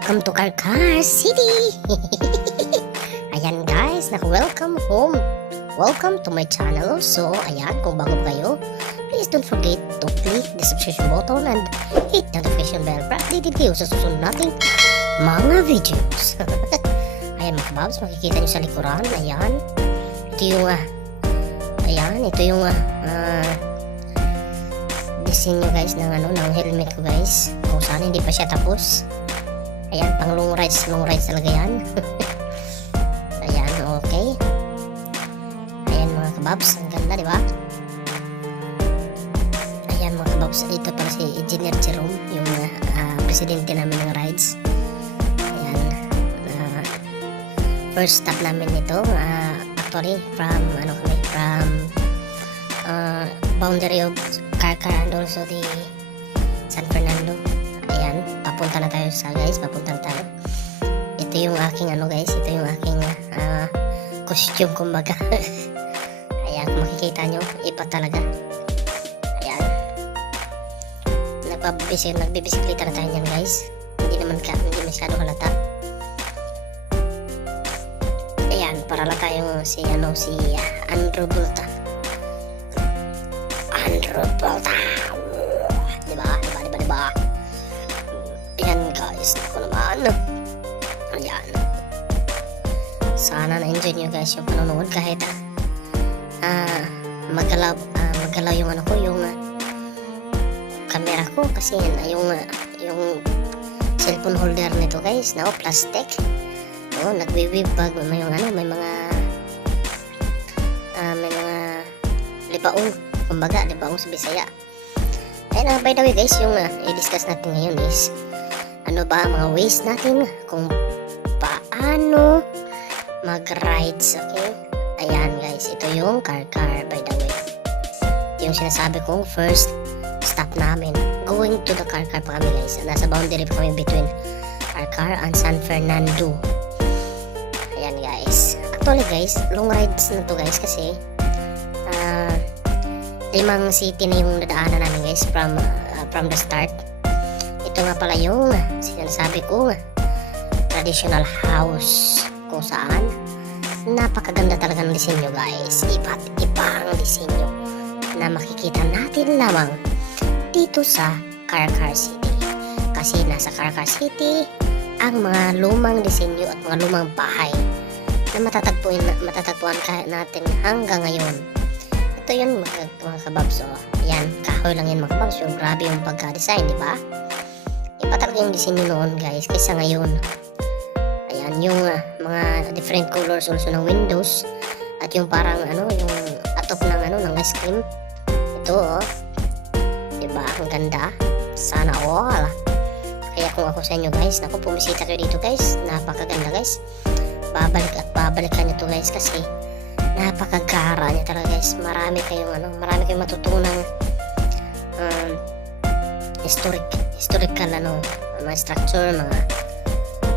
Welcome to Karkar City! Ayan guys, welcome home. Welcome to my channel. So, ayan, kung bago kayo, please don't forget to click the subscription button and hit the notification bell para updated kayo sa susunod nating mga videos. Ayan mga kababs, makikita nyo sa likuran. Ayan, ito yung disenyo guys ng helmet ko guys. Kung saan hindi pa siya tapos. Ayan, pang long rides talaga yan. Ayan, okay. Ayan mga kababs, ang ganda diba? Ayan mga kababs, dito pala si Engineer Jerome, yung presidente namin ng rides. Ayan, first stop namin ito, actually from boundary of Karkar and also the San Fernando. Ayan, papunta na tayo papunta na tayo. Ito yung aking ito yung aking costume kumbaga. Ayan, kung makikita nyo, iba talaga. Ayan, nagbibisikleta na tayo nyan guys. Hindi masyado halata. Ayan, para lang tayong si Andrew Bulta. Diba? Ayan guys, ako naman. Ayan. Sana na-enjoy nyo guys yung panonood kahit magalaw yung yung camera ko kasi yung cellphone holder nito guys, plastic. Nagwi-weave bag, may mga libaong, kumbaga libaong sa Bisaya. Ayan, by the way guys, yung i-discuss natin ngayon is mga ways natin kung paano mag-rides, okay? Ayan guys, ito yung Karkar by the way. Ito yung sinasabi kong first stop namin. Going to the Karkar pa kami guys. Nasa boundary pa kami between Karkar and San Fernando. Ayan guys. Actually guys, long rides na to guys kasi 5 city na yung nadaanan namin guys from the start. Ito nga pala yung sinasabi ko traditional house kung saan napakaganda talaga ng disenyo guys. Iba't ibang disenyo na makikita natin lamang dito sa Karkar City. Kasi nasa Karkar City ang mga lumang disenyo at mga lumang bahay na matatagpuan natin hanggang ngayon. Ito yun mga kababs. Yan, kahoy lang yan mga kababs. Yung grabe yung pagka-design, di ba? Iba talaga yung disenyo noon guys kaysa ngayon. Ayan, yung mga different colors also ng windows at yung parang yung atop ng ice cream. Ito di ba? Ang ganda. Sana all. Kaya kung ako sa inyo guys, pumisita kayo dito guys. Napakaganda guys. Babalikan nyo to guys kasi napakagara niya talaga guys. Marami kayong matutunang historical mga structure, mga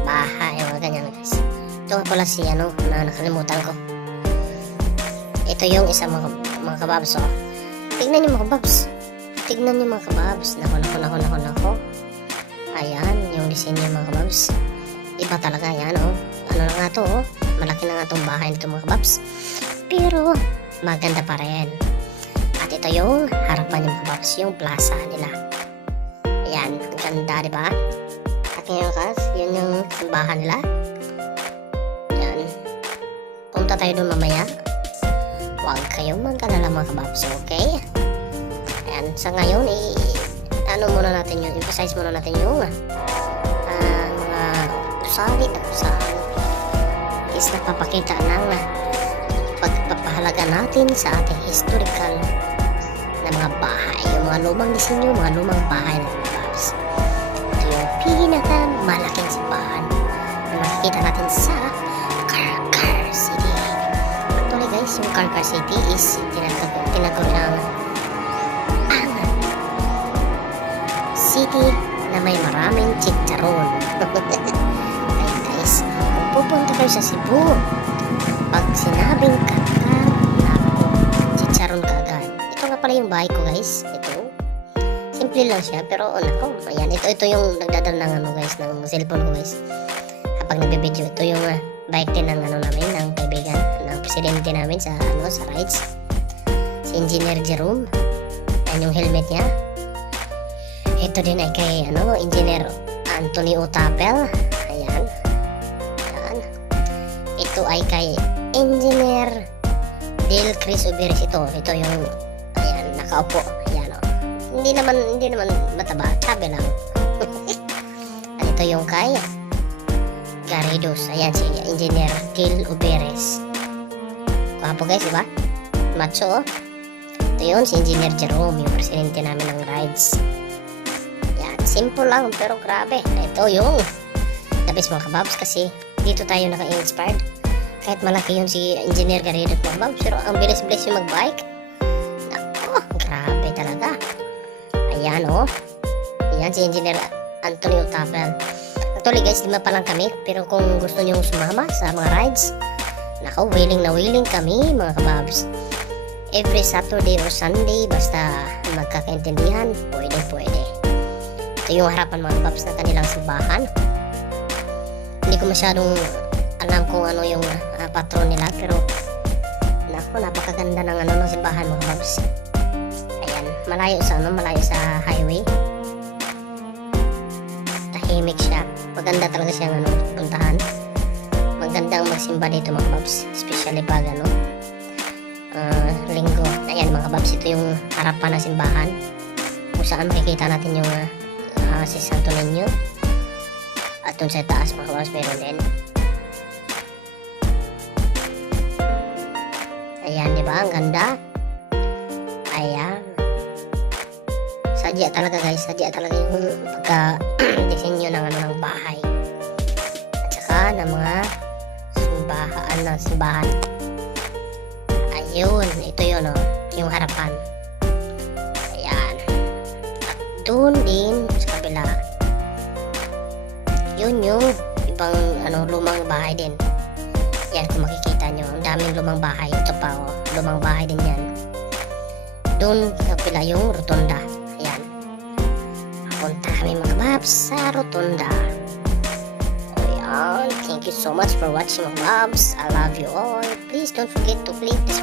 bahay, mga ganyan guys. Ito nga pala si na nakalimutan ko. Ito yung isa mga kababs. Tignan nyo mga kababs. Nako. Ayan, yung disenyo mga kababs. Iba talaga yan na nga to malaki na nga tong bahay nito mga kababs. Pero maganda pa rin. At ito yung harapan ng mga kababs, yung plaza nila. Ayan, ang ganda diba? At ngayon guys, yun yung simbahan nila. Ayan, punta tayo doon mamaya. Huwag kayong mag-alala mga kababs, okay? Ayan, sa ngayon emphasize muna natin yung mga usali at saan is napapakita ng pagpapahalaga natin sa ating historical na mga bahay, yung mga lumang disenyo, mga lumang bahay ng mga kababs. Ito yung pinakamalaking simbahan na makikita natin sa Karkar City. Actually guys, yung Karkar City is tinagawin ang city na may maraming chicharon. Ayun guys, kung pupunta kayo sa Cebu, pag sinabing Karkar, chicharon ka agad. Ito nga pala yung bahay ko guys. Ito simple lang siya, pero nako, ayan, ito yung nagdadala ng ano guys, ng cellphone ko guys. Kapag nagbe-video, ito yung bike din ng ano namin, ng kaibigan, ng presidente namin sa ano, sa rides. Si Engineer Jerome. Yan yung helmet niya. Ito din ay kay ano, Engineer Anthony Otapel. Ayan. Ayan. Ito ay kay Engineer Dale Chris Uberis. Ito yung ayan, nakaupo. Ayan o. Hindi naman mataba, sabi lang. At ito yung kay Garridos. Ayan si Engineer Dale Uberis. Kwapo guys, diba? Macho oh. Ito yun, si Engineer Jerome, yung presidente namin ng rides. Yan, simple lang, pero grabe. Ito yung the best mga kababs kasi dito tayo naka-inspired. Kahit malaki yun si Engineer Garrido mga kababs, pero ang bilis-bilis yung mag-bike. Nako, grabe talaga. Ayan oh. Ayan si Engineer Anthony Otapel. Actually guys, 5 pa lang kami, pero kung gusto nyo sumama sa mga rides, nako, willing na willing kami mga kababs. Every Saturday or Sunday, basta magkakaintindihan, pwede. Ito yung harapan mga babs ng kanilang simbahan. Hindi ko masyadong alam kung ano yung patron nila, pero nako, napakaganda ng ano ng simbahan mga babs. Ayan, malayo sa highway. Tahimik siya. Maganda talaga siyang puntahan. Magandang magsimba dito mga babs, especially pag linggo. Ayan mga babs, ito yung harapan ng simbahan kung saan makikita natin yung si Santo Niño. At dun sa taas mga babs meron din. Ayan, diba? Ang ganda. Ayan. Sadya talaga guys, sadya talaga yung pagka-disenyo ng bahay at saka ng mga simbahan. Ayun, ito yun oh, yung harapan. Ayan. At doon din sa kabila, yun yung ibang lumang bahay din. Yan, kung makikita nyo, ang daming lumang bahay. Ito pa oh, lumang bahay din yan. Doon sa kabila yung rotonda. Ayan. Punta kami mga babs sa rotonda. Thank you so much for watching mga babs. I love you all. Please don't forget to click the